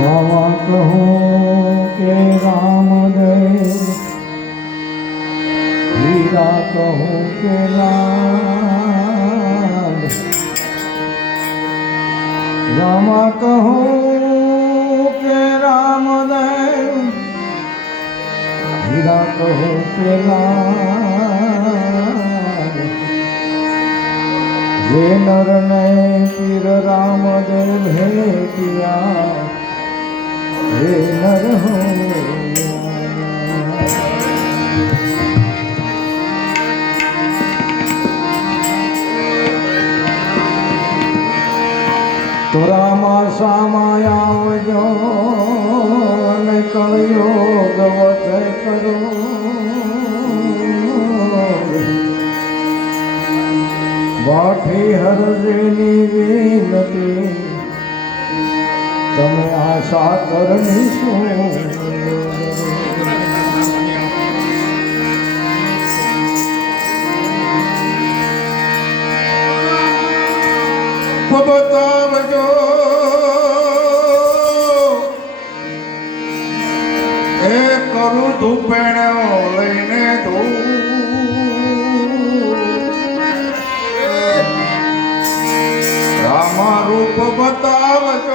બાવા કહું કે રામદય હીરા કહું કે રામ રામા કહું કે રામદય હીરા કહું કે રામ જે નરને પીર રામદેવ ભેટિયા હે નર હો. તોરામાં સામાં આવજો ને કળયોગ વધ કરો વાઠી હરજની વિનતી તમે આશા કરણી શું બતાવજો એ કરું ધૂપેણો લઈને ધૂ રામા રૂપ બતાવજો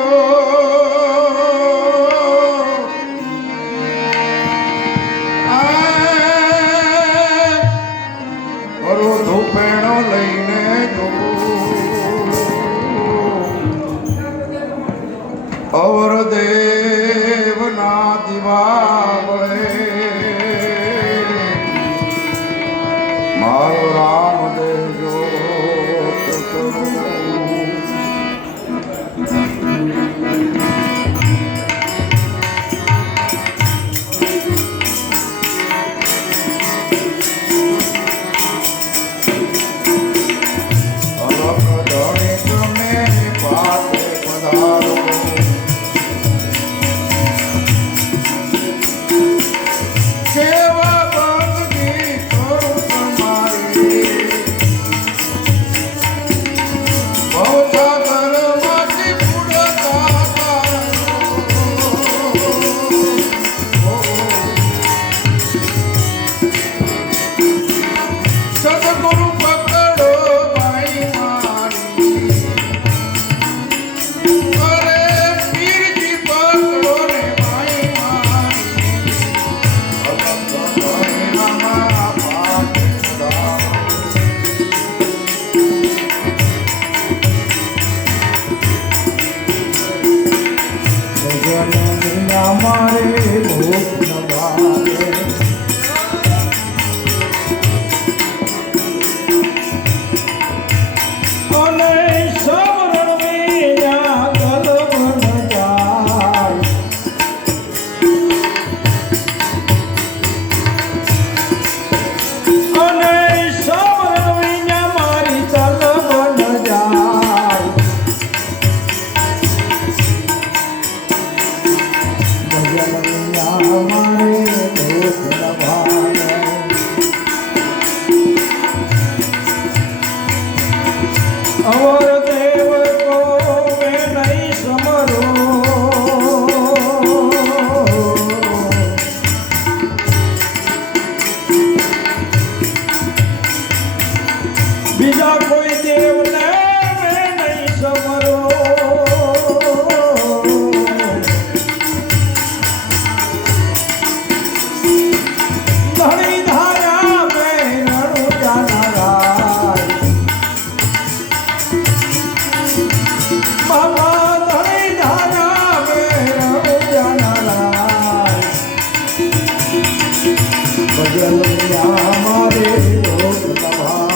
મારો जल श्यामा रे लोक सभा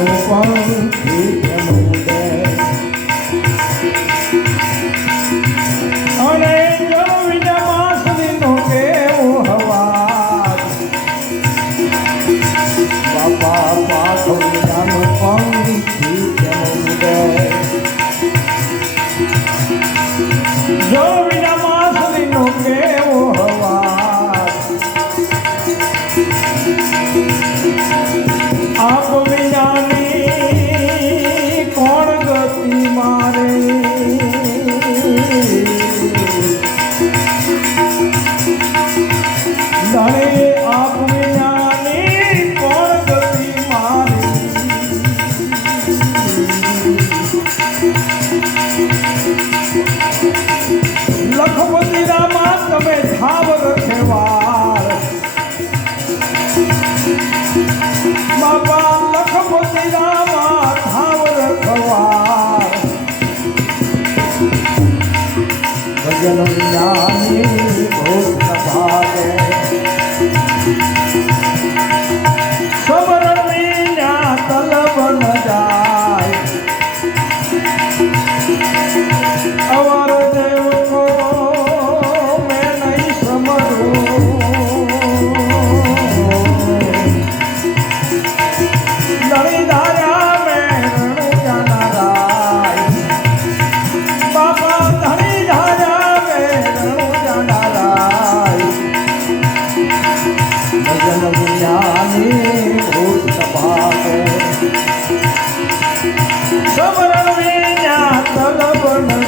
我忘。Yeah.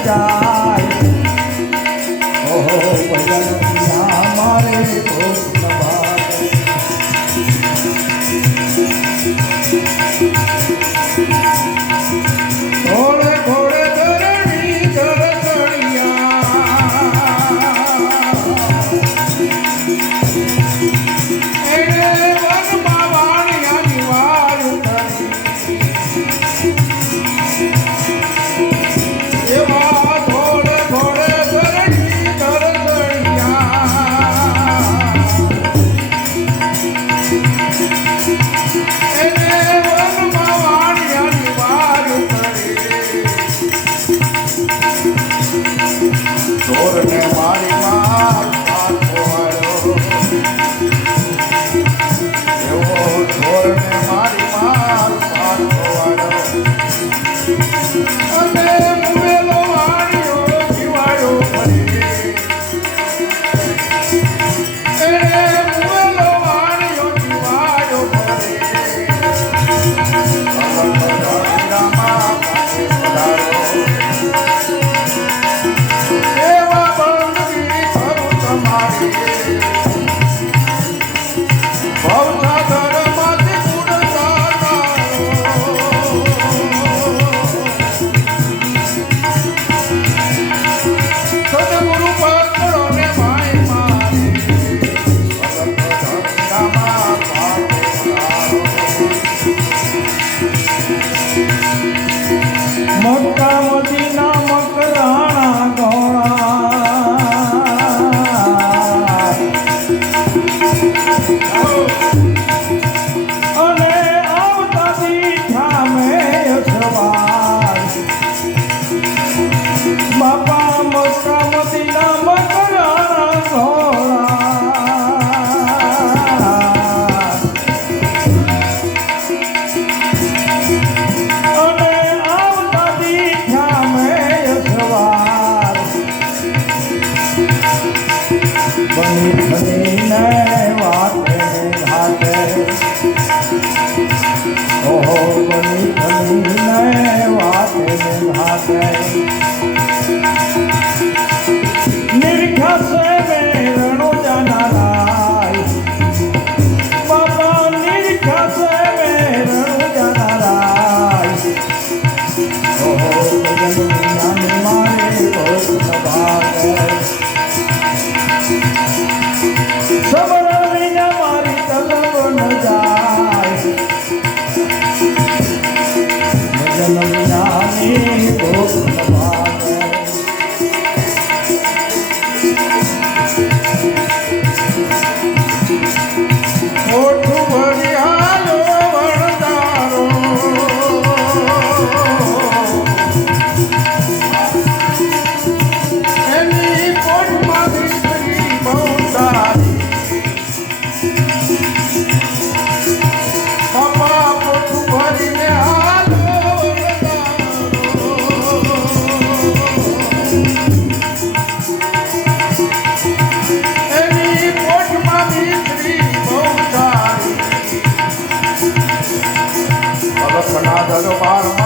જાય. ઓહો ભજન મારે ભૂત અલખના દરબારમાં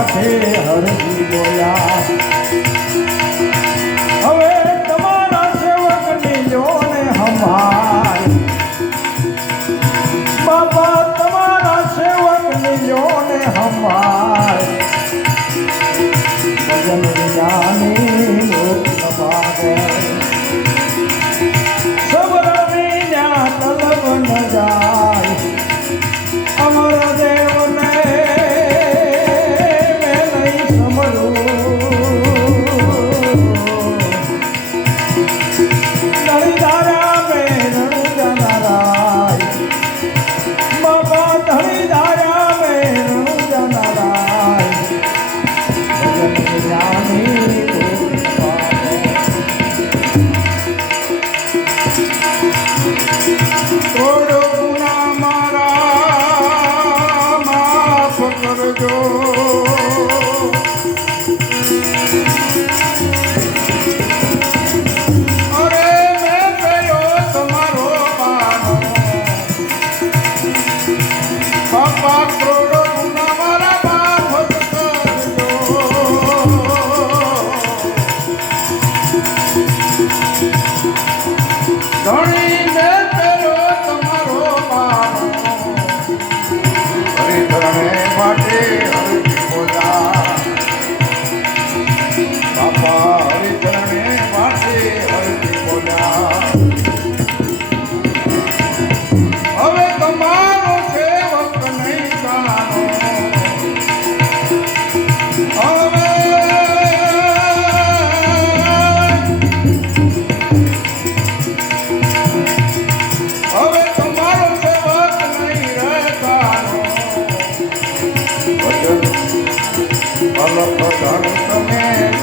માટે હરજી બોલ્યા Bhagavan Samena